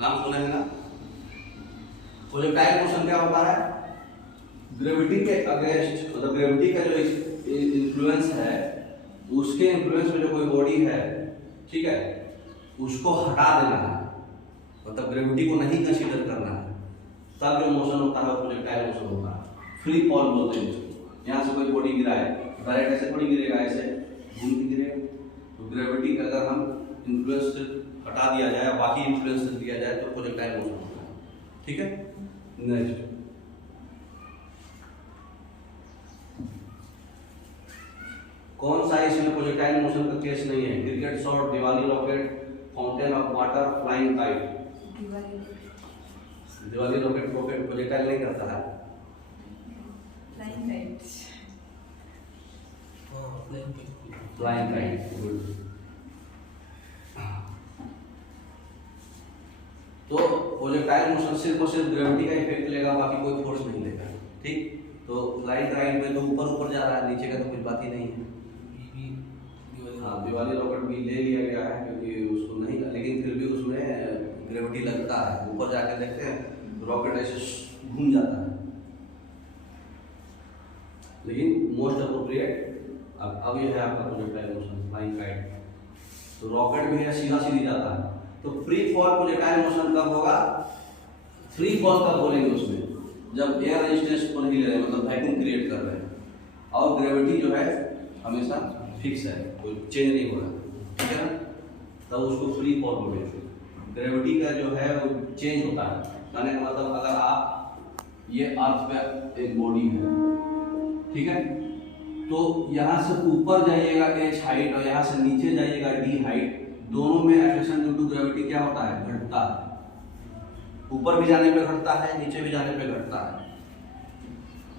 नाम सुने हैं ना। प्रोजेक्टाइल मोशन क्या होता है, ग्रेविटी के अगेंस्ट, मतलब ग्रेविटी का जो इन्फ्लुएंस है, उसके इन्फ्लुएंस में जो कोई बॉडी है, ठीक है, उसको हटा देना है, मतलब ग्रेविटी को नहीं कंसीडर करना है, तब जो मोशन होता है वो प्रोजेक्टाइल मोशन होता है। फ्री फॉल बोलते हैं इसको। यहाँ से कोई बॉडी गिरा है, डायरेक्ट ऐसे थोड़ी गिरेगा, ऐसे घूम के गिरेगा। तो ग्रेविटी का अगर हम इन्फ्लुएंस हटा दिया जाए, बाकी इन्फ्लुएंस दिया जाए, तो प्रोजेक्टाइल मोशन होता है। ठीक है, नेक्स्ट कौन सा इसमें प्रोजेक्टाइल मोशन का केस नहीं है? Cricket shot, Diwali rocket, fountain of water, flying kite. Diwali rocket projectile नहीं करता है। Flying kite good. तो प्रोजेक्टाइल मोशन सिर्फ और सिर्फ ग्रेविटी का इफेक्ट लेगा, बाकी कोई फोर्स नहीं लेगा। ठीक, तो फ्लाइंग काइट में तो ऊपर ऊपर जा रहा है, नीचे का तो कुछ बात ही नहीं है। हाँ, दिवाली रॉकेट भी ले लिया गया है क्योंकि उसको नहीं, लेकिन फिर भी उसमें ग्रेविटी लगता है। ऊपर जाकर देखते हैं रॉकेट ऐसे घूम जाता है। लेकिन मोस्ट अप्रोप्रिएट अब ये है आपका प्रोजेक्टाइल मोशन, फ्लाइंग काइट। तो रॉकेट भी है, सीधा सीधी जाता है। तो फ्री फॉल प्रोजेक्टाइल मोशन कब होगा? फ्री फॉल कब बोलेंगे उसमें? जब एयर रेजिस्टेंस को नहीं ले रहे, मतलब वैक्यूम क्रिएट कर रहे हैं, और ग्रेविटी जो है हमेशा फिक्स है, कोई चेंज नहीं हो रहा, ठीक है ना, तब उसको फ्री फॉल बोलेंगे। ग्रेविटी का जो है वो चेंज होता है, कहने का मतलब अगर आप ये अर्थ पे एक बॉडी है, ठीक है, तो यहाँ से ऊपर जाइएगा h हाइट और यहाँ से नीचे जाइएगा d हाइट, दोनों में एक्सेलरेशन ड्यू टू ग्रेविटी क्या होता है? घटता है। ऊपर भी जाने पे घटता है, नीचे भी जाने पे घटता है।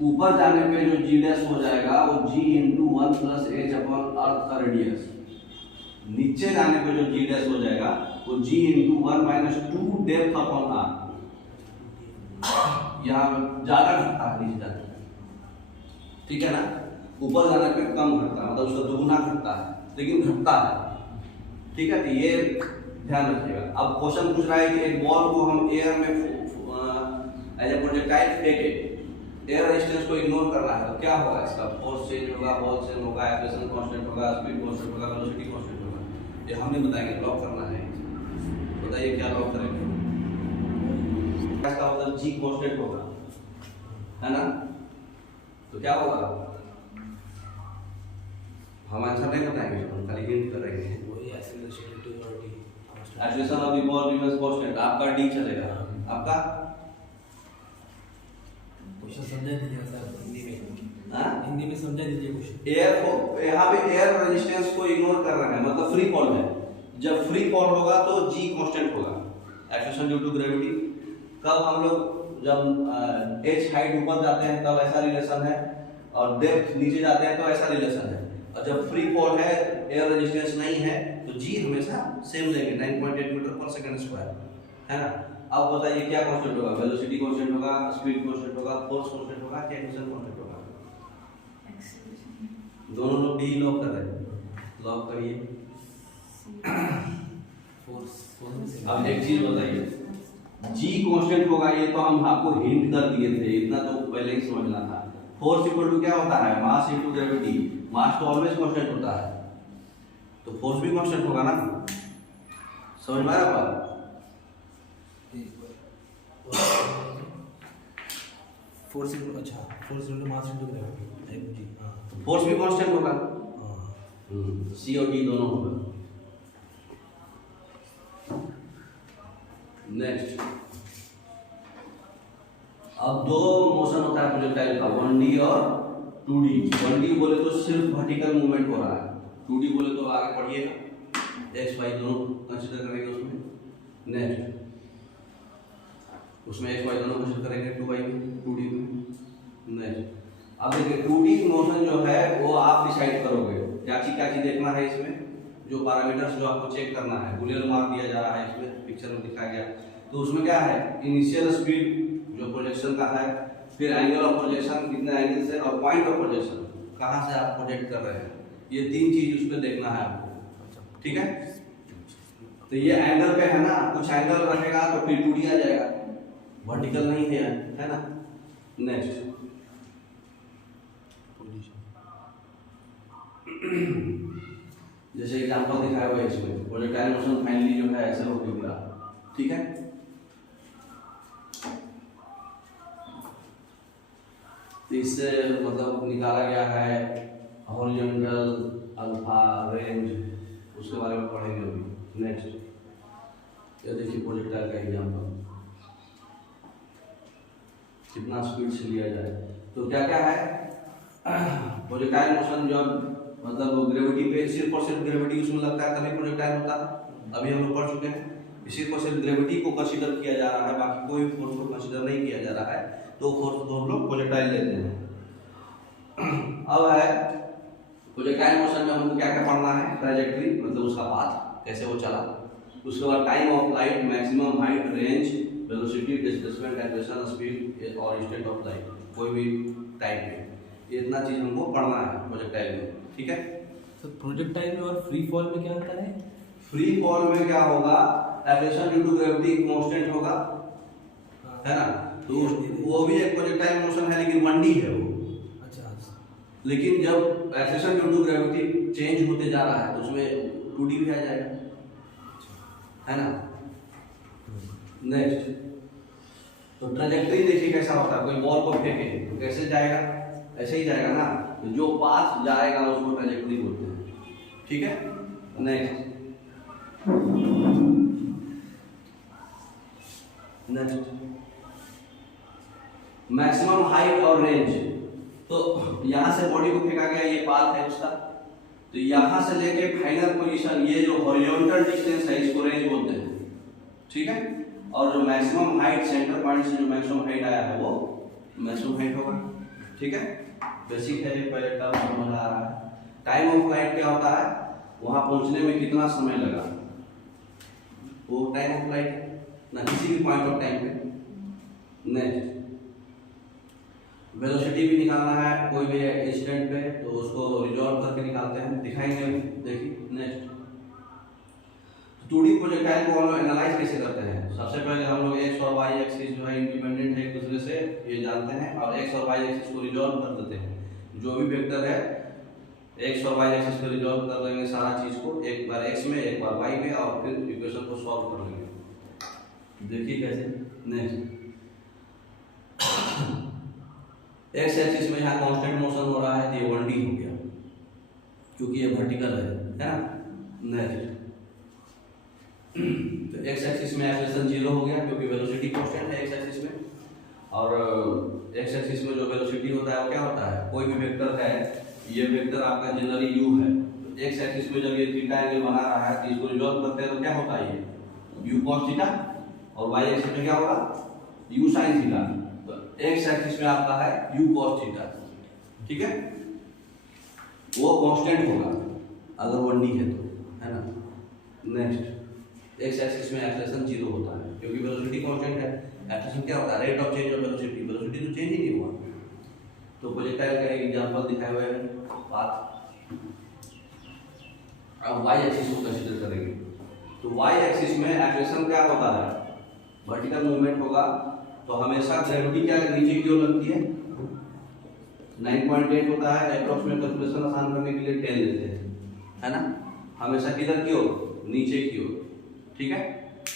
ऊपर जाने पे जो g डैश हो जाएगा वो g into 1 plus h upon earth का रेडियस। नीचे जाने पे जो g डैश हो जाएगा वो g into 1 minus 2 depth upon r। यहाँ ज्यादा घटता है नीचे जाने पे, ठीक है ना। ऊपर जाने पे कम घटता है, मतलब उसका दुगुना घटता है, लेकिन घटता है, ठीक है। तो ये ध्यान रखिएगा। अब क्वेश्चन पूछ रहा है कि एक बॉल को हम एयर में एज ए प्रोजेक्टाइल फेंके, एयर रेजिस्टेंस को इग्नोर करना है, तो क्या होगा? इसका फोर्स चेंज होगा, बॉल चेंज होगा, एक्सेलरेशन कांस्टेंट होगा, स्पीड कांस्टेंट होगा, वेलोसिटी कांस्टेंट होगा। ये हमने बताएंगे, लॉक करना है। बताइए क्या लॉक करेंगे? इसका मतलब जी कांस्टेंट होगा, है ना। तो क्या होगा? हम आंसर नहीं बताएंगे, हम खाली हिंट करेंगे। वही acceleration to D, acceleration of the ball remains constant, आपका डी चलेगा। आपका क्वेश्चन समझा दीजिए सर हिंदी में। हां, हिंदी में समझा दीजिए क्वेश्चन। एयर को यहाँ पे एयर रेजिस्टेंस को इग्नोर कर रहे हैं, मतलब फ्री फॉल है। जब फ्री फॉल होगा तो जी कांस्टेंट होगा, एक्सेलरेशन ड्यू टू ग्रेविटी। कब हम लोग जब h हाइट ऊपर जाते हैं तब ऐसा रिलेशन है, और डेप्थ नीचे जाते हैं तो ऐसा रिलेशन है। और जब फ्री फॉल है, एयर रेजिस्टेंस नहीं है, तो जी हमेशा सेम लेंगे, 9.8 मीटर पर सेकंड स्क्वायर, है ना। अब बताइए क्या कांस्टेंट होगा? वेलोसिटी कांस्टेंट होगा, स्पीड कांस्टेंट होगा, फोर्स कांस्टेंट होगा, क्या एक्सेलरेशन कांस्टेंट होगा? दोनों लोग डी लॉक कर रहे हैं, लॉक करिए। फोर्स अब एक चीज बताइए, जी कांस्टेंट होगा, ये तो हम आपको हिंट कर दिए थे, इतना तो पहले ही समझना था। फोर्स इक्वल टू क्या होता है? मास इनटू ग्रेविटी। मास तो ऑलवेज कांस्टेंट होता है, तो फोर्स भी कांस्टेंट होगा ना। समझ में आ रहा है? फोर्स अच्छा, force into mass into gravity g. हां, फोर्स भी कांस्टेंट होगा। हां, सी और डी दोनों होगा। नेक्स्ट, अब दो मोशन होता है प्रोजेक्टाइल का, 1D और 2D। 1D बोले तो सिर्फ वर्टिकल मूवमेंट हो रहा है, 2D बोले तो आगे पढ़िएगा, x y दोनों कंसीडर करेंगे उसमें। नेक्स्ट, उसमें x y दोनों कंसीडर करेंगे 2y में, 2D में। नेक्स्ट, अब देखिए 2D मोशन जो है वो आप डिसाइड करोगे क्या चीज देखना है इसमें, जो पैरामीटर्स जो आपको चेक करना है। बुलियन मार्क दिया जा रहा है इसमें, पिक्चर में दिखाया गया। तो उसमें क्या है? इनिशियल स्पीड जो प्रोजेक्शन का है, फिर एंगल ऑफ प्रोजेक्शन कितना एंगल से, और पॉइंट ऑफ प्रोजेक्शन कहाँ से आप प्रोजेक्ट कर रहे हैं, ये तीन चीज उसमें देखना है आपको, ठीक है। तो ये एंगल पे है ना, कुछ एंगल रहेगा तो फिर 2D आ जाएगा, वर्टिकल नहीं है ना। नेक्स्ट जैसे एग्जांपल दिखाया हुआ है इसमें, प्रोजेक्टाइल मोशन फाइनली जो है ऐसे होके गिरा, ठीक है। तो इससे मतलब निकाला गया है हॉरिजॉन्टल अल्फा रेंज, उसके बारे में पढ़ेंगे अभी। नेक्स्ट ये देखिए प्रोजेक्टाइल का एग्जांपल, कितना स्पीड से लिया जाए। तो क्या क्या है प्रोजेक्टाइल मोशन, जब मतलब ग्रेविटी पे सिर्फ और सिर्फ ग्रेविटी उसमें लगता है तभी प्रोजेक्टाइल होता है, अभी हम लोग पढ़ चुके हैं। सिर्फ और सिर्फ ग्रेविटी को कंसीडर किया जा रहा है, बाकी कोई फोर्स को कंसीडर नहीं किया जा रहा है, तो फोर्स को हम लोग प्रोजेक्टाइल लेते हैं। अब है प्रोजेक्टाइल मोशन में हमको क्या क्या पढ़ना है, ट्रैजेक्टरी मतलब उसका पाथ कैसे वो चला, उसके बाद time of light, maximum height, range, velocity, displacement, acceleration, speed और स्टेट ऑफ लाइट, कोई भी टाइम पे इतना चीज हमको पढ़ना है प्रोजेक्टाइल में, ठीक है। तो प्रोजेक्टाइल में और फ्री फॉल में क्या अंतर है? फ्री फॉल में क्या होगा, acceleration due to gravity constant होगा, है ना। तो वो भी एक प्रोजेक्टाइल मोशन है लेकिन 1D है वो। अच्छा। लेकिन जब acceleration due to gravity change होते जा रहा है तो उसमें 2D भी आ जाएगा, है ना। नेक्स्ट तो ट्रैजेक्टरी देखिए कैसा होता है, कोई बॉल को फेंके तो कैसे जाएगा, ऐसे ही जाएगा ना, तो जो पाथ जाएगा उसको ट्रैजेक्टरी बोलते हैं, ठीक है। नेक्स्ट मैक्सिमम हाइट और रेंज, तो यहां से बॉडी को फेंका गया, ये पाथ है उसका, तो यहां से लेके फाइनल पोजीशन, ये जो हॉरिजॉन्टल डिस्टेंस है इसको रेंज बोलते हैं, ठीक है। और जो मैक्सिमम हाइट, सेंटर पॉइंट से जो मैक्सिमम हाइट आया है वो मैक्सिमम हाइट होगा, ठीक है। बेसिक है, पहले टर्म समझ आ रहा है। टाइम ऑफ फ्लाइट क्या होता है, वहां पहुंचने में कितना समय लगा, वो टाइम ऑफ फ्लाइट ना, किसी भी पॉइंट ऑफ टाइम पे। नेक्स्ट वेलोसिटी भी निकालना है कोई भी इंस्टेंट पे, तो उसको रिजॉल्व करके निकालते हैं, दिखाएंगे अभी, देखिए। नेक्स्ट 2D प्रोजेक्टाइल को हम लोग एनालाइज कैसे करते हैं, सबसे पहले हम लोग एक्स और वाई एक्सिस जो है इंडिपेंडेंट है एक दूसरे से, ये जानते हैं, और एक्स और वाई एक्सिस को रिजॉल्व कर देते हैं। जो भी वेक्टर है एक्स और वाई एक्सिस को रिजॉल्व कर लेंगे सारा चीज को, एक बार एक्स में एक बार वाई में, और फिर इक्वेशन को सॉल्व कर लेंगे, देखिए कैसे। नेक्स्ट एक्स एक्सिस में यहाँ कांस्टेंट मोशन हो रहा है, तो ये 1D हो गया क्योंकि ये वर्टिकल है ना। नेक्स्ट तो एक्स एक्सिस में एक्सेलरेशन 0 हो गया क्योंकि वेलोसिटी कांस्टेंट है एक्स एक्सिस में, और एक्स एक्सिस में जो वेलोसिटी होता है वो क्या होता है, कोई भी वेक्टर है, ये वेक्टर आपका जनरली u है, तो एक्स एक्सिस में जब ये थीटा एंगल बना रहा है तो इसको रिजॉल्व करते हैं तो क्या होता है, ये u cos थीटा, और y एक्सिस में क्या होगा, u sin थीटा। तो एक्स एक्सिस में आपका है u cos थीटा, ठीक है, वो कांस्टेंट होगा अगर 1D है तो, है ना। नेक्स्ट एक्स एक्सिस में एक्सेलरेशन 0 होता है क्योंकि वेलोसिटी कांस्टेंट है, एक्सेलरेशन क्या होता है, rate of change of velocity, velocity तो चेंज ही नहीं हुआ। तो प्रोजेक्टाइल का एक एग्जांपल दिखाया हुआ है पाथ। अब वाई एक्सिस को कंसीडर करेंगे, तो वाई एक्सिस में एक्सेलरेशन क्या होता है, वर्टिकल मूवमेंट होगा, तो हमेशा ग्रेविटी क्या नीचे की ओर लगती है, 9.8 होता है, अप्रॉक्सीमेट कैलकुलेशन आसान करने के लिए 10 लेते हैं, है ना, हमेशा किधर की ओर, नीचे की ओर, ठीक है,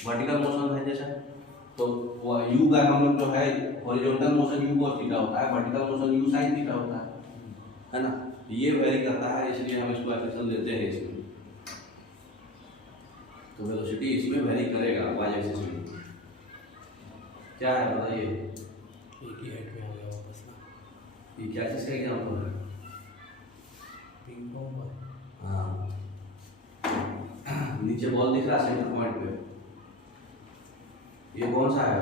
वर्टिकल मोशन है जैसा। तो u का हम लोग जो है horizontal motion u cos theta होता है, vertical motion u sin theta होता है ना, ये वेरी करता है, इसलिए हम इसको एक्सेलरेशन लेते हैं इसमें। तो वेलोसिटी इसमें वेरी करेगा y एक्सिस में। क्या है बताइए, एक ही हाइट में आ गया वापस ना, ये क्या चीज का एग्जांपल है, पिंग पोंग का। हाँ नीचे बॉल दिख रहा है सेंटर पॉइंट पे, ये कौन सा है,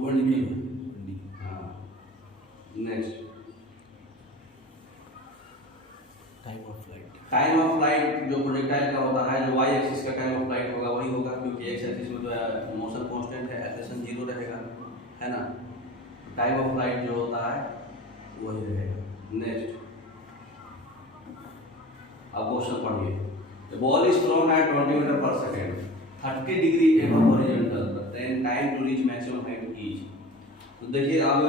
1D। हाँ। Next time of flight, time of flight जो प्रोजेक्टाइल का होता है, जो वाई एक्सिस का टाइम ऑफ फ्लाइट होगा वही होगा क्योंकि एक्स एक्सिस में तो मोशन कांस्टेंट है, एक्सेलरेशन 0 रहेगा, है ना। टाइम ऑफ फ्लाइट जो होता है वही रहेगा। नेक्स्ट अब क्वेश्चन पढ़िए, The ball is thrown at 20 meter per second, 30 degree above horizontal. Then time to reach maximum height is. तो देखिए अब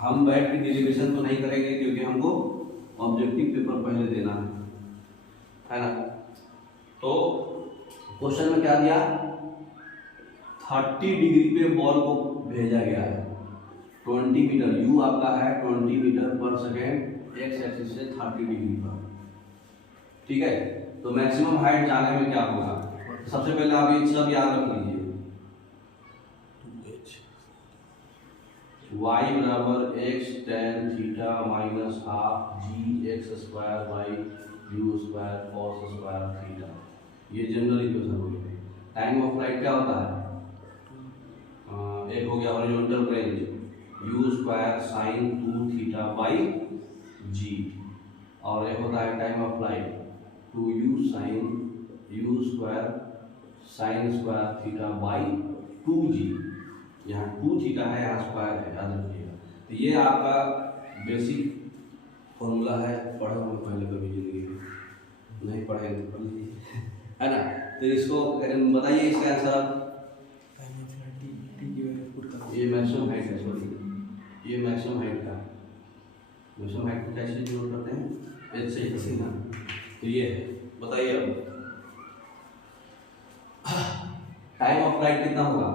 हम बैट की डेरिवेशन तो नहीं करेंगे क्योंकि हमको ऑब्जेक्टिव पेपर पहले देना है ना। तो क्वेश्चन में क्या दिया, 30 डिग्री पे बॉल को भेजा गया है, 20 मीटर, यू आपका है 20 मीटर पर सेकेंड, एक्स एक्सिस से 30 डिग्री पर, ठीक है। तो मैक्सिमम हाइट जाने में क्या होगा, सबसे पहले आप ये सब याद रख लीजिए, y बराबर x tan theta minus half G X square by U square cos square theta, ये जनरल इक्वेशन हो गई। टाइम ऑफ फ्लाइट क्या होता है, एक हो गया horizontal range u square sine 2 theta by g, और एक होता है time of flight 2u sine u square sine square theta by 2g, यहाँ 2 थीटा है, यहाँ स्क्वायर है, याद रखिएगा। तो ये आपका बेसिक फॉर्मूला है, पढ़े होंगे पहले कभी जिंदगी में, नहीं पढ़े तो पढ़ लीजिए, है ना। तो इसको बताइए इसका आंसर, ये मैक्सिमम हाइट है, सॉरी ये मैक्सिमम हाइट का, मैक्सिमम हाइट को कैसे जोड़ करते हैं, एच से ही ना। तो ये है, बताइए अब टाइम ऑफ फ्लाइट कितना होगा,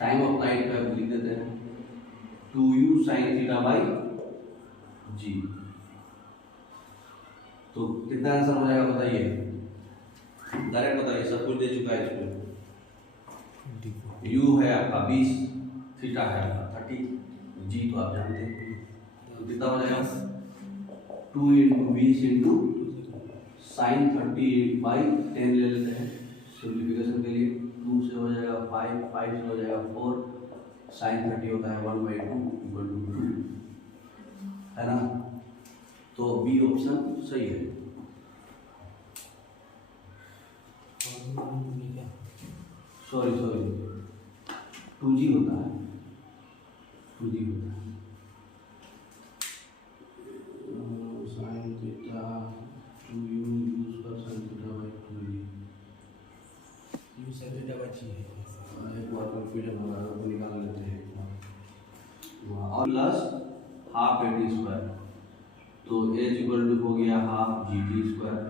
टाइम ऑफ फ्लाइट का लिख देते हैं 2u साइन थीटा बाई जी। तो कितना आंसर हो जाएगा बताइए, डायरेक्ट बताइए, सब कुछ दे चुका है इसमें। u है आपका 20, थीटा है आपका 30, जी तो आप जानते हैं, तो कितना हो जाएगा 2 × 20 × साइन 30 बाई 10 ले लेते हैं सिंप्लीफिकेशन के लिए, 2 से हो जाएगा 5, 5 से हो जाएगा 4, साइन 30 होता है 1/2 = 2, है ना। तो बी ऑप्शन सही है। सॉरी 2g होता है, 2g होता है, sine theta 2u use sine theta by 2g, u sine theta by g है, एक बार कंफ्यूजन हो रहा है वो निकाल लेते हैं, और plus half A T square, तो एच इक्वल टू हो गया हाफ जी टी स्क्वायर,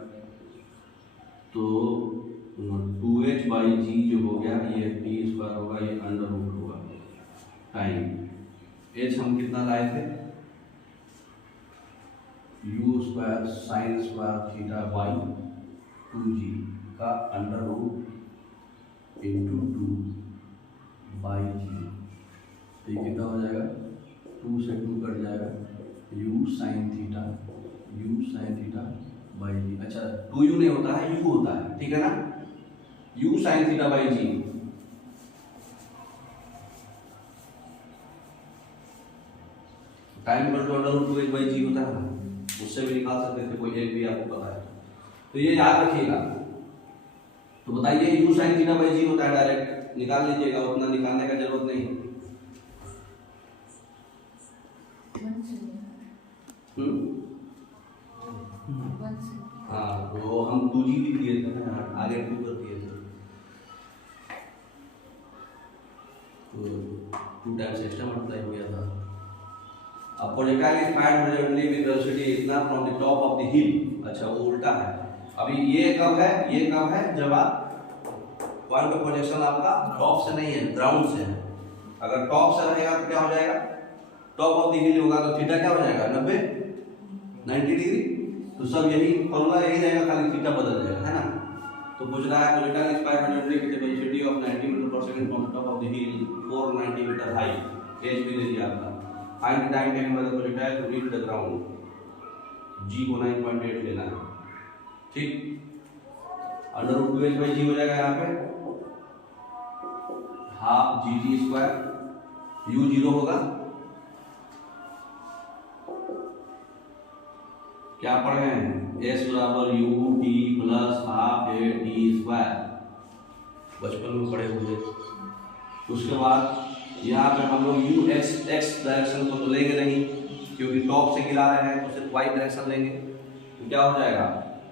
तो 2h बाई जी जो हो गया ये टी स्क्वायर होगा, ये अंडर रूट होगा टाइम एच हम कितना लाए थे, you square sine square theta by 2g का अंडर रूट इंटू 2 बाई जी, तो ये कितना हो जाएगा 2 से 2 कट जाएगा, u साइन थीटा बाई जी। अच्छा 2u नहीं होता है, u होता है, ठीक है ना, u sine theta by g. Time equal to under root 2h by g होता है ना, उससे भी निकाल सकते थे, कोई एक भी आपको पता है तो ये याद रखिएगा। तो बताइए u sine theta by g होता है, डायरेक्ट निकाल लीजिएगा, उतना निकालने का जरूरत नहीं। हाँ तो हम 2g भी दिए थे ना, आगे 2 कर दिए थे, तो 2 टाइम्स एक्स्ट्रा मल्टीप्लाई हो गया था। अब projectile is fired horizontally with velocity इतना from the top of the hill, अच्छा वो उल्टा है। अभी ये कब है जब आप पॉइंट ऑफ प्रोजेक्शन आपका टॉप से नहीं है, ग्राउंड से है। अगर टॉप से रहेगा तो क्या हो जाएगा, टॉप ऑफ द हिल होगा तो थीटा क्या हो जाएगा 90 डिग्री, तो सब यही फॉर्मूला यही रहेगा, खाली थीटा बदल जाएगा, है ना। तो पूछ रहा है projectile is fired horizontally with the velocity of 90 metre per second from the top of the hill 490 metre high, h भी दे दिया आपका। Find the time taken by the projectile to reach the ground, g को 9.8 लेना है, ठीक। Under root 2h by जी हो जाएगा यहाँ पे half G T square, u 0 होगा, क्या पढ़े हैं s बराबर u t plus half A T square, बचपन में पढ़े हुए। उसके बाद यहाँ पे हम लोग u x डायरेक्शन को तो लेंगे नहीं क्योंकि टॉप से गिरा रहे हैं, तो सिर्फ y डायरेक्शन लेंगे, तो क्या हो जाएगा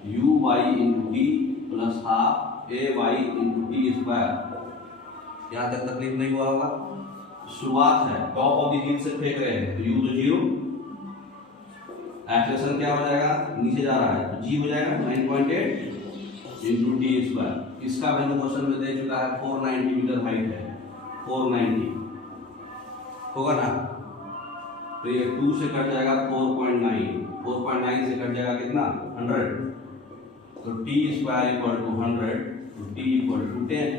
U Y into T plus half A Y into T square. यहाँ तक तकलीफ नहीं हुआ होगा। शुरुआत है, टॉप ऑफ द हिल से फेंक रहे हैं तो यू तो जीरो, एक्सेलरेशन क्या हो जाएगा, नीचे जा रहा है तो जी हो जाएगा 9.8 इंटू टी स्क्वायर। इसका वैल्यू क्वेश्चन में दे चुका है 490 मीटर हाइट है, 490 होगा ना। तो ये 2 से कट जाएगा 4.9, 4.9 से कट जाएगा कितना 100, तो टी स्क्वायर इक्वल टू 100, तो टी इक्वल टू 10।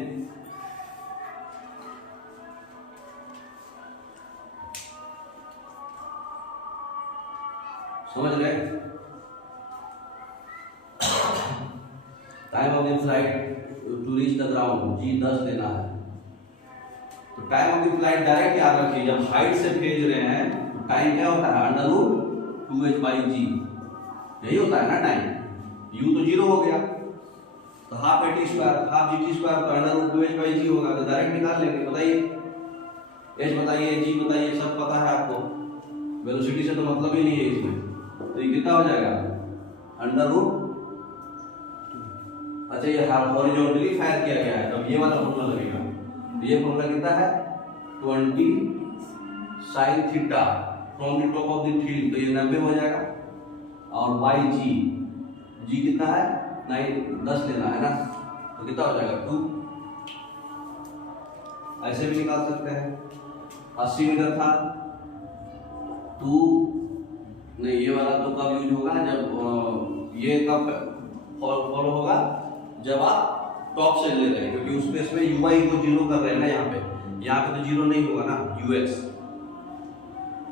समझ गए। Time of the flight to reach the ground g 10 देना है। तो time of the flight direct याद रखिए, जब हाइट से भेज रहे हैं तो टाइम क्या होता है अंडर रूट 2h/g, यही होता है ना टाइम। u तो जीरो हो गया तो half A T square, half G T square तो अंडर रूट 2h/g होगा, तो डायरेक्ट निकाल लेंगे। बताइए h बताइए, g बताइए, सब पता है आपको, वेलोसिटी से तो मतलब ही नहीं है इसमें। तो ये कितना हो जाएगा अंडर रूट, अच्छा ये हॉरिजॉन्टली फायर किया गया है, तब ये वाला फॉर्मूला लगेगा। तो ये फॉर्मूला कितना है 20 sin theta from the top of the हिल, तो ये 90 हो जाएगा। और बाई जी, जी कितना है 10 लेना है ना, तो कितना हो जाएगा 2। ऐसे भी निकाल सकते हैं। 80 मीटर था, 2 नहीं, ये वाला तो कब यूज होगा जब ये कब फॉलो होगा जब आप टॉप से ले रहे हैं, क्योंकि उस पे इसमें ui को जीरो कर रहे हैं ना, यहाँ पे तो जीरो नहीं होगा ना ux।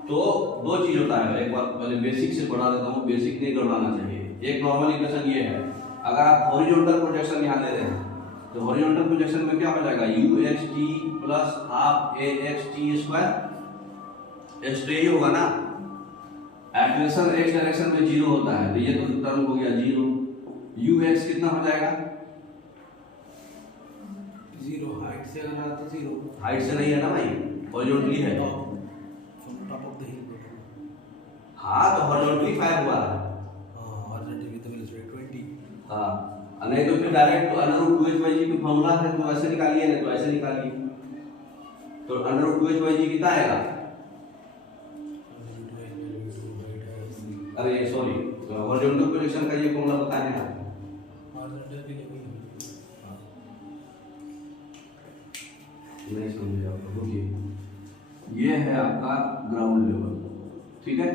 तो दो चीज होता है, एक बार पहले बेसिक से पढ़ा देता हूँ, बेसिक नहीं करवाना चाहिए। एक नॉर्मल इक्वेशन ये है, अगर आप हॉरिजॉन्टल प्रोजेक्शन यहाँ ले रहे हैं तो हॉरिजॉन्टल प्रोजेक्शन में क्या हो जाएगा uxt plus half axt square, x तो यही होगा ना, एक्सेलरेशन x डायरेक्शन में जीरो होता है, तो ये तो टर्म हो गया जीरो। ux कितना हो जाएगा जीरो, हाइट से अगर आता तो जीरो, हाइट से नहीं है ना भाई, हॉरिजॉन्टली है। टॉप ऑफ द हिल, हाँ तो हॉरिजॉन्टली फायर हुआ है। हां हॉरिजॉन्टली विद वेलोसिटी 20। हाँ नहीं तो फिर डायरेक्ट अंडर रूट 2h/g की फॉर्मूला है, तो ऐसे निकालिए, नहीं तो ऐसे निकालिए। तो अंडर रूट 2h/g कितना आएगा, अरे सॉरी हॉरिजॉन्टल प्रोजेक्शन का ये फॉर्मूला बताने हैं नहीं समझे आप रुकिए। ये है आपका ग्राउंड लेवल, ठीक है।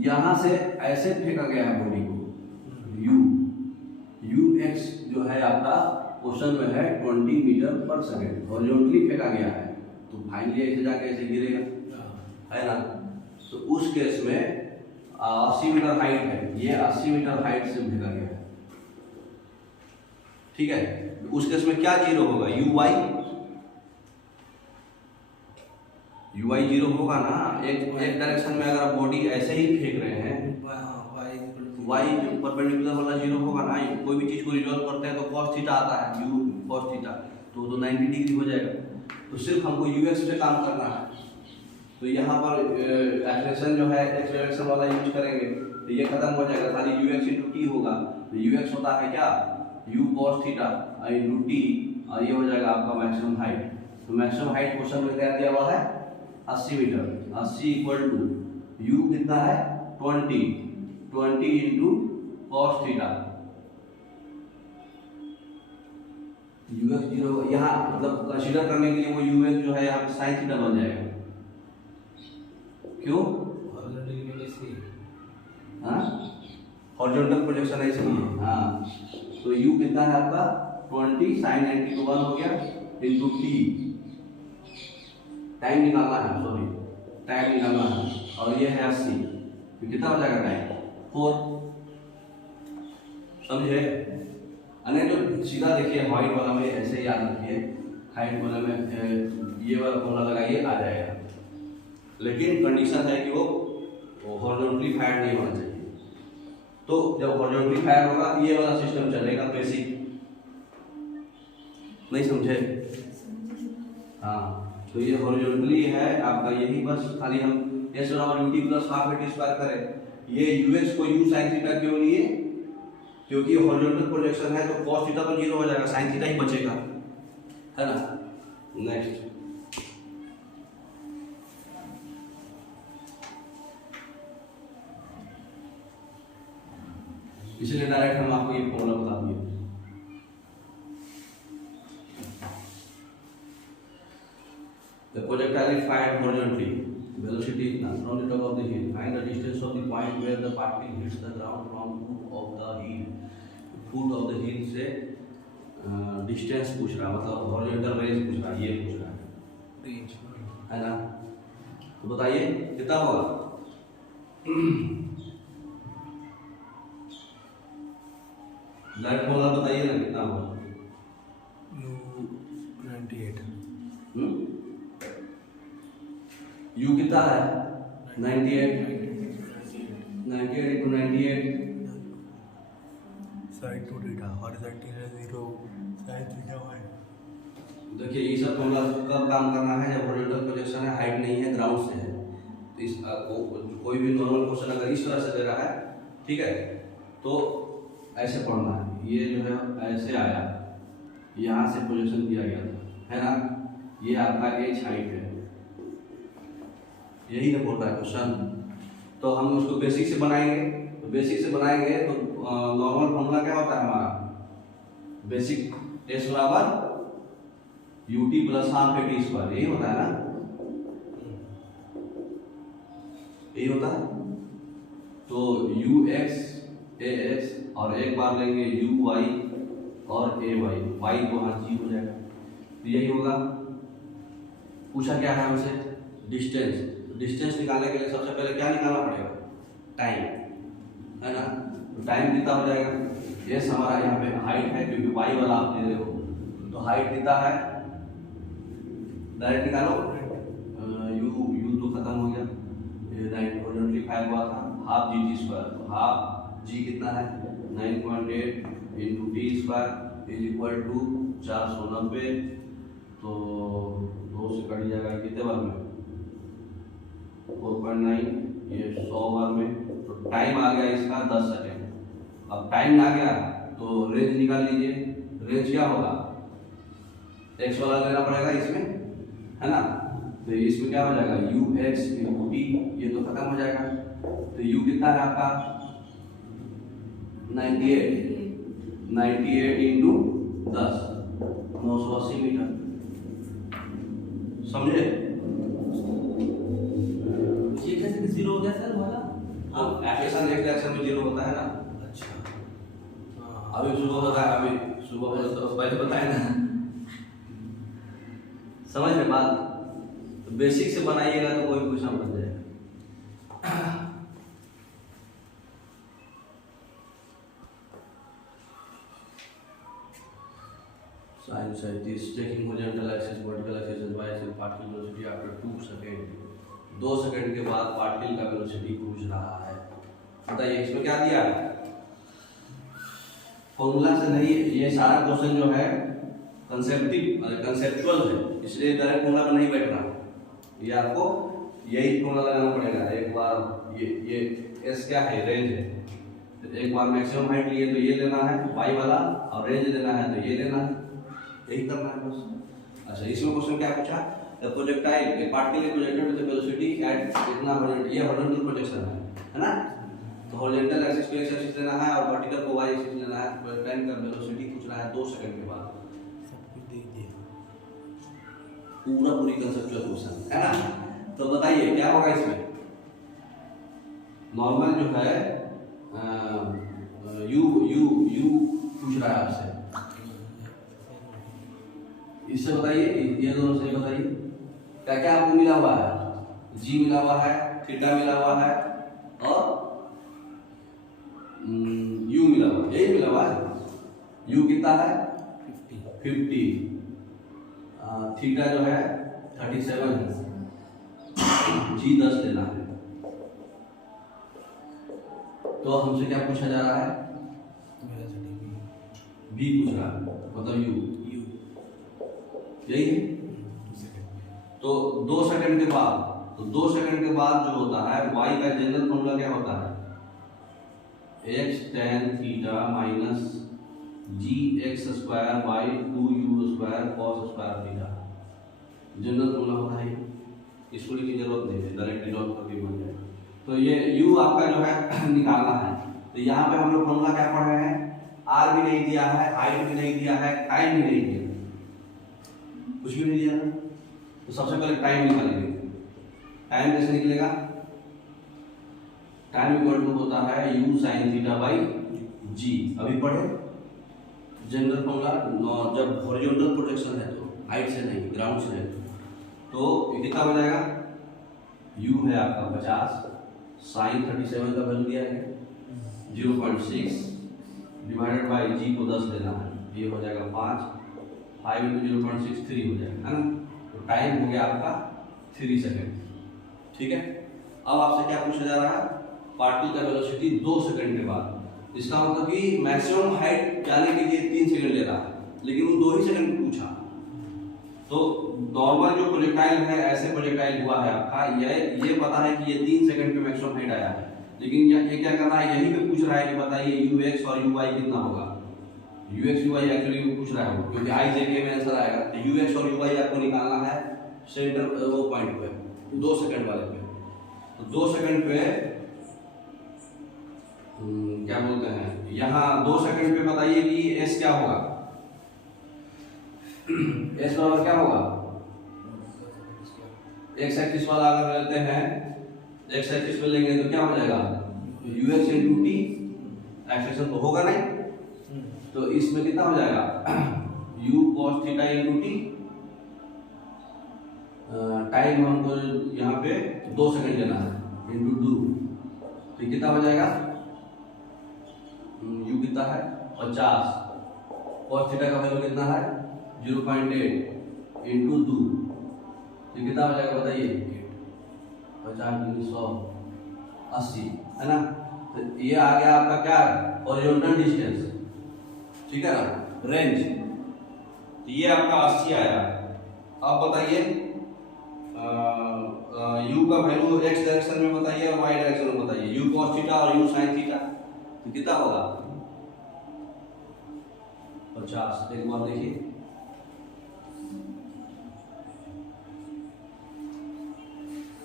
यहाँ से ऐसे फेंका गया है बॉडी को, ux जो है आपका क्वेश्चन में है 20 मीटर पर सेकेंड, हॉरिजॉन्टली फेंका गया है, तो फाइनली ऐसे जाके ऐसे गिरेगा, है ना। तो उस केस में 80 मीटर हाइट है, ये 80 मीटर हाइट से फेंका गया है, ठीक है। उस केस में क्या जीरो होगा, ui जीरो होगा ना। एक डायरेक्शन में अगर आप बॉडी ऐसे ही फेंक रहे हैं, y परपेंडिकुलर वाला जीरो होगा ना। कोई भी चीज को रिजॉल्व करते हैं तो cos थीटा आता है, u cos थीटा, तो 90 डिग्री हो जाएगा। तो सिर्फ हमको ux पे काम करना है, तो यहाँ पर एक्सेलरेशन जो है x डायरेक्शन वाला यूज करेंगे, तो ये खत्म हो जाएगा, खाली ux इंटू टी होगा। तो ux होता है क्या u cos theta into T, और ये हो जाएगा आपका मैक्सिमम हाइट। तो मैक्सिमम हाइट क्वेश्चन में क्या दिया हुआ है 80 मीटर, 80 इक्वल टू u कितना है 20 into cos theta, ux zero यहाँ मतलब कंसीडर करने के लिए वो ux जो है यहाँ पे sin थीटा बन जाएगा। क्यों, हॉरिजॉन्टल प्रोजेक्शन है इसलिए। हाँ तो u कितना है आपका 20 sin 90 तो 1 हो गया इंटू t, टाइम निकालना है, सॉरी टाइम निकालना है, और ये है 80, तो कितना हो जाएगा टाइम 4, समझे। अने तो सीधा देखिए हाइट वाला में ऐसे याद रखिए, हाइट वाला में ये वाला फॉर्मूला लगाइए आ जाएगा, लेकिन कंडीशन है कि वो हॉरिजॉन्टली फायर नहीं होना चाहिए। तो जब हॉरिजॉन्टली फायर होगा तो ये वाला सिस्टम चलेगा, बेसिक नहीं समझे। हाँ तो ये हॉरिजॉन्टली है आपका, यही बस खाली हम s बराबर ut plus half A T square करें। ये ux को u sin थीटा क्यों लिए, क्योंकि हॉरिजॉन्टल प्रोजेक्शन है तो cos थीटा तो 0 हो जाएगा, sin थीटा ही बचेगा, है ना। नेक्स्ट, इसलिए डायरेक्ट हम आपको ये फॉर्मूला बता दिए। The projectile is fired horizontally. Velocity is now from the top of the hill. Find the distance of the point where the particle hits the ground from foot of the hill. Foot of the hill से distance पूछ रहा है, मतलब horizontal range पूछ रहा है, ये पूछ रहा है, रेंज है ना। तो बताइए कितना होगा? लाइट फॉर्मूला बताइए ना कितना होगा? U 98 U कितना है? 98 into 98 sine two theta horizontal है 0 साइन थीटा 1। देखिए ये सब फॉर्मूला कब काम करना है? जब हॉरिजॉन्टल प्रोजेक्शन है, हाइट नहीं है, ग्राउंड से है। तो इस कोई भी नॉर्मल क्वेश्चन अगर इस तरह से दे रहा है, ठीक है, तो ऐसे पढ़ना है। ये जो है ऐसे आया, यहाँ से प्रोजेक्शन दिया गया था, है ना। ये आपका एच हाइट है, यही ना बोल रहा है क्वेश्चन। तो हम उसको बेसिक से बनाएंगे, तो बेसिक से बनाएंगे तो नॉर्मल फॉर्मूला क्या होता है हमारा? बेसिक एस बराबर ut plus half A T square, यही होता है ना, यही होता है। तो यू एक्स ए एक्स और एक बार लेंगे यू वाई और ए वाई, वाई तो हाँ जी हो जाएगा, तो यही होगा। पूछा क्या है हमसे? डिस्टेंस। डिस्टेंस निकालने के लिए सबसे पहले क्या निकालना पड़ेगा? टाइम, है ना। तो टाइम कितना हो जाएगा? एस हमारा यहाँ पे हाइट है, क्योंकि वाई वाला आप दे रहे हो, तो हाइट कितना है? डायरेक्ट निकालो, यू तो खत्म हो गया, ये हॉरिजॉन्टली फाइव हुआ था, हाफ जी टी स्क्वायर, तो हाफ जी कितना है? 9.8 into T square is equal to 490। तो 2 से कट जाएगा कितने बार में? 4.9, ये 100 बार में। तो टाइम आ गया इसका 10 सेकेंड। अब टाइम आ गया तो रेंज निकाल लीजिए। रेंज क्या होगा? एक्स वाला लेना पड़ेगा इसमें, है ना। तो इसमें क्या हो जाएगा? यू एक्स इंटू टी, ये तो खत्म हो जाएगा। तो यू कितना है आपका? 98 इंटू 10, 980 मीटर। समझे? ये कैसे 0 हो गया सर वाला? अब एक्शन नेक्स्ट एक्शन में 0 होता है ना। अच्छा, अभी सुबह होता है, अभी सुबह होता है तो पहले बताए ना। समझ में बात? तो बेसिक से बनाइएगा तो कोई क्वेश्चन बन जाएगा। Sine 37 taking horizontal axis, vertical axis and Y axis particle velocity after 2 second. 2 second के बाद पार्टिकल का वेलोसिटी पूछ रहा है। बताइए इसमें क्या दिया है? फॉर्मूला से नहीं, ये सारा क्वेश्चन जो है कंसेप्चुअल है, इसलिए डायरेक्ट फॉर्मूला में नहीं बैठ रहा। ये आपको यही फॉर्मूला लगाना पड़ेगा। एक बार ये एस क्या है? रेंज है। तो एक बार मैक्सिमम हाइट लिए तो ये लेना है वाई वाला, और रेंज लेना है तो ये लेना है, यही करना है बस। अच्छा, इसमें क्वेश्चन क्या पूछा? The projectile A particle is projected with velocity at इतना हॉरिजॉन्टल, ये हॉरिजॉन्टल प्रोजेक्शन है ना। तो हॉरिजॉन्टल एक्सिस को एक्स एक्सिस लेना है और वर्टिकल को वाई एक्सिस लेना है। प्रोजेक्टाइल का वेलोसिटी पूछ रहा है 2 सेकंड के बाद। सब कुछ दे दिया, पूरी कंसेप्चुअल क्वेश्चन है ना। तो बताइए क्या होगा इसमें? नॉर्मल जो है यू यू यू पूछ रहा है आपसे, इससे बताइए, ये दोनों से बताइए क्या क्या आपको मिला हुआ है? जी मिला हुआ है, थीटा मिला हुआ है और यू मिला हुआ है, यही मिला हुआ है। यू कितना है? 50, थीटा जो है 37 है, जी 10 लेना है। तो हमसे क्या पूछा जा रहा है? बी पूछ रहा है, मतलब यू यही है। तो 2 सेकंड के बाद, तो 2 सेकंड के बाद जो होता है वाई का जनरल फॉर्मूला क्या होता है? X tan theta minus G X square by 2u² cos square theta. General formula होता है, इसको लिखने की जरूरत नहीं है, डायरेक्टली डॉट करके बन जाएगा। तो ये u आपका जो है निकालना है। तो यहाँ पे हम लोग फॉर्मूला क्या पढ़ रहे हैं, r भी नहीं दिया है, हाइट भी नहीं दिया है, टाइम भी नहीं दिया, कुछ भी नहीं दिया ना। तो सबसे पहले टाइम निकालेंगे। टाइम कैसे निकलेगा, टाइम इक्वल टू होता है u sin theta by g। अभी पढ़े जनरल फॉर्मूला, जब हॉरिजॉन्टल प्रोजेक्शन है तो हाइट से नहीं ग्राउंड से है तो ये कितना हो जाएगा, u है आपका 50, साइन 37 का वैल्यू दिया है 0.6 डिवाइडेड बाई g को 10 लेना है, ये हो जाएगा 5, 5 इंटू 0.6 3 हो जाएगा, है ना। तो टाइम हो गया आपका 3 सेकेंड। ठीक है, अब आपसे क्या पूछा जा रहा है, पार्टिकल का वेलोसिटी 2 सेकंड के बाद। इसका मतलब कि मैक्सिमम हाइट जाने के लिए 3 सेकंड ले रहा है, लेकिन वो 2 ही सेकंड पूछा। तो नॉर्मल जो प्रोजेक्टाइल है, ऐसे प्रोजेक्टाइल हुआ है आपका, ये पता है कि ये 3 सेकंड पे मैक्सिमम हाइट आया है, लेकिन ये क्या कर रहा है, यहीं पे पूछ रहा है कि बताइए ux और uy कितना होगा। ux uy एक्चुअली वो पूछ रहा है, क्योंकि i j k में आंसर आएगा। तो ux और uy आपको निकालना है सेंटर वो पॉइंट पे 2 सेकंड वाले पे। तो 2 सेकंड पे क्या बोलते हैं, यहाँ 2 सेकंड पे बताइए कि s क्या होगा, s बराबर क्या होगा, x एक्सिस वाला अगर लेते हैं, x एक्सिस पे लेंगे तो क्या हो जाएगा, ux इंटू टी, एक्सेशन तो होगा नहीं, तो इसमें कितना हो जाएगा u cos theta into T, time हमको यहाँ पे 2 सेकंड लेना है इंटू 2, तो कितना हो जाएगा, u कितना है 50, cos थीटा का वैल्यू कितना है 0.8 इंटू 2, तो कितना हो जाएगा बताइए, 50 × 100 80, है ना। तो ये आ गया आपका क्या, हॉरिजॉन्टल डिस्टेंस, ठीक है ना, रेंज। तो ये आपका 80 आया। अब बताइए u का वैल्यू x डायरेक्शन में बताइए और y डायरेक्शन में बताइए, u cos थीटा और u sin थीटा, तो कितना होगा 50। एक बार देखिए,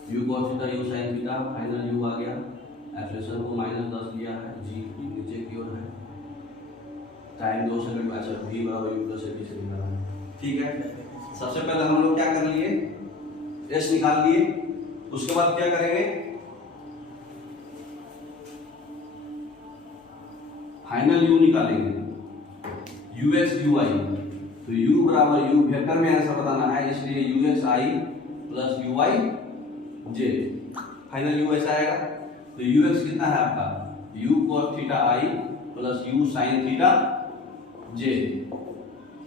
u cos theta u sin theta, final u आ गया, एक्सेशन को -10 लिया है, g नीचे की ओर है, टाइम 2 सेकंड में, अच्छा v बराबर u प्लस a से निकाला है। ठीक है, सबसे पहले हम लोग क्या कर लिए, s निकाल लिए, उसके बाद क्या करेंगे, फाइनल u निकालेंगे, ux uy। तो u बराबर u वेक्टर में आंसर बताना है, इसलिए ux i plus uy j, final u ऐसा आएगा। तो ux कितना है आपका, u cos theta i plus u sin theta j।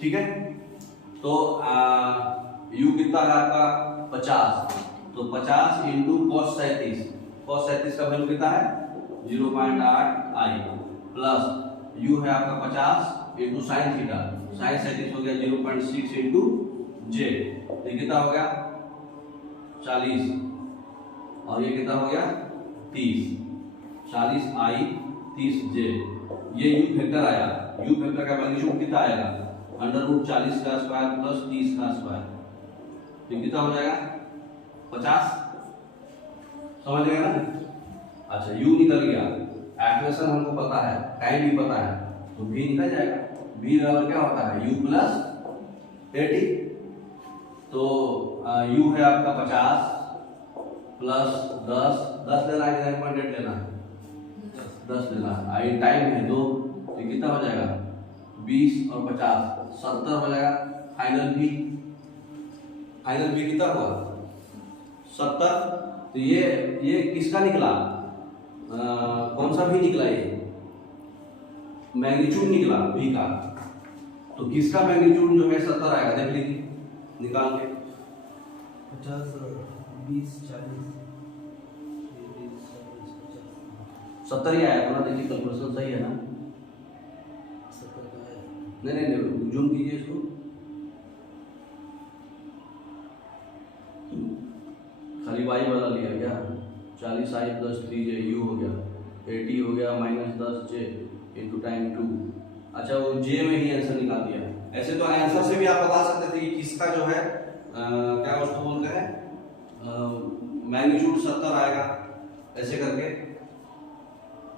ठीक है, तो u कितना है आपका 50, तो 50 इंटू cos 37, cos 37 का वैल्यू कितना है 0.8 i प्लस u है आपका 50 इंटू sin थीटा, sin 37 हो गया 0.6 इंटू j, ये कितना हो गया 40, और ये कितना हो गया 30, 40 i 30 j। ये u वेक्टर आया, u वेक्टर का मैग्नीट्यूड कितना आएगा, √40 का स्क्वायर प्लस 30 का स्क्वायर, तो कितना हो जाएगा 50, समझ गए ना। अच्छा u निकल गया, एक्सप्रेशन हमको पता है, टाइम भी पता है, तो v निकल जाएगा। v बराबर क्या होता है u प्लस 80, तो u है आपका 50 प्लस 10 लेना है, 9.8 लेना है, 10 लेना है, आई टाइम है 2, तो कितना हो जाएगा 20 और 50 70 हो जाएगा। फाइनल भी कितना हुआ 70। तो ये किसका निकला, कौन सा भी निकला, ये मैग्नीट्यूड निकला v का, तो किसका मैग्नीट्यूड जो है 70 आएगा, देख लीजिए निकाल के, 50 20 40 70 ही आया था ना, देखिए कैलकुलेशन सही है ना, 70 का है, नहीं जूम कीजिए इसको, खाली y वाला लिया गया, 40 i प्लस 3 j u हो गया 80 हो गया -10j इंटू टाइम 2। अच्छा वो जे में ही आंसर निकाल दिया। ऐसे तो आंसर से भी आप बता सकते थे कि किसका जो है क्या उसको बोलते हैं मैग्नीट्यूड 70 आएगा ऐसे करके,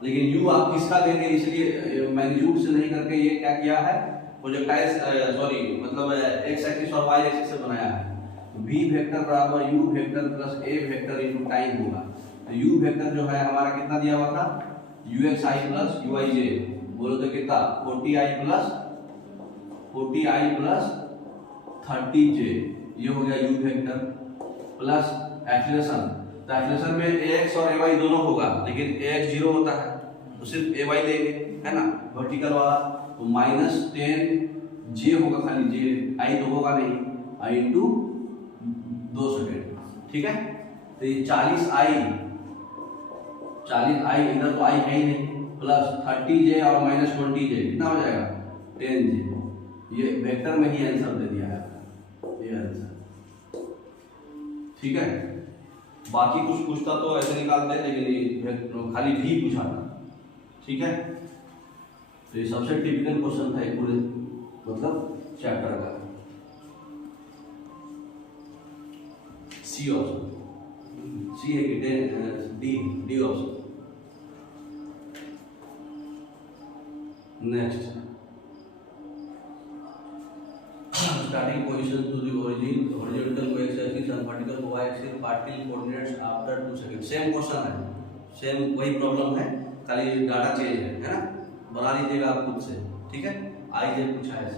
लेकिन u आप किसका लेंगे, इसलिए मैग्नीट्यूड से नहीं करके ये क्या किया है प्रोजेक्टाइल सॉरी मतलब एक्स एक्सिस और वाई एक्सिस से बनाया है। तो v वेक्टर बराबर u vector plus a vector into time होगा। तो u वेक्टर जो है हमारा कितना दिया हुआ था uxi प्लस uij, बोलो तो कितना 40i प्लस 30j, ये हो गया u वेक्टर प्लस एक्सीलरेशन। तो एक्सीलरेशन में ax और ay दोनों होगा, लेकिन ax 0 होता है तो सिर्फ ay लेंगे, है ना, वर्टिकल वाला। तो -10j होगा, खाली j, i तो होगा नहीं, i इंटू 2 सेकेंड, ठीक है। तो ये 40i इधर तो i है ही नहीं, प्लस 30j और -20j कितना हो जाएगा 10j। ये वेक्टर में ही आंसर दे दिया है ये आंसर, ठीक है। बाकी कुछ पूछता तो ऐसे निकालते, लेकिन ये खाली भी पूछा था, ठीक है। तो ये सबसे टिपिकल क्वेश्चन था पूरे मतलब चैप्टर का। सी ऑप्शन, सी है कि D option. Next, starting position to the origin, horizontal x-axis and vertical y-axis, partial coordinates after 2 seconds। Same question है, सेम वही प्रॉब्लम है, खाली डाटा चेंज है ना। बना लीजिएगा आप खुद से, ठीक है। आई जे पूछा है।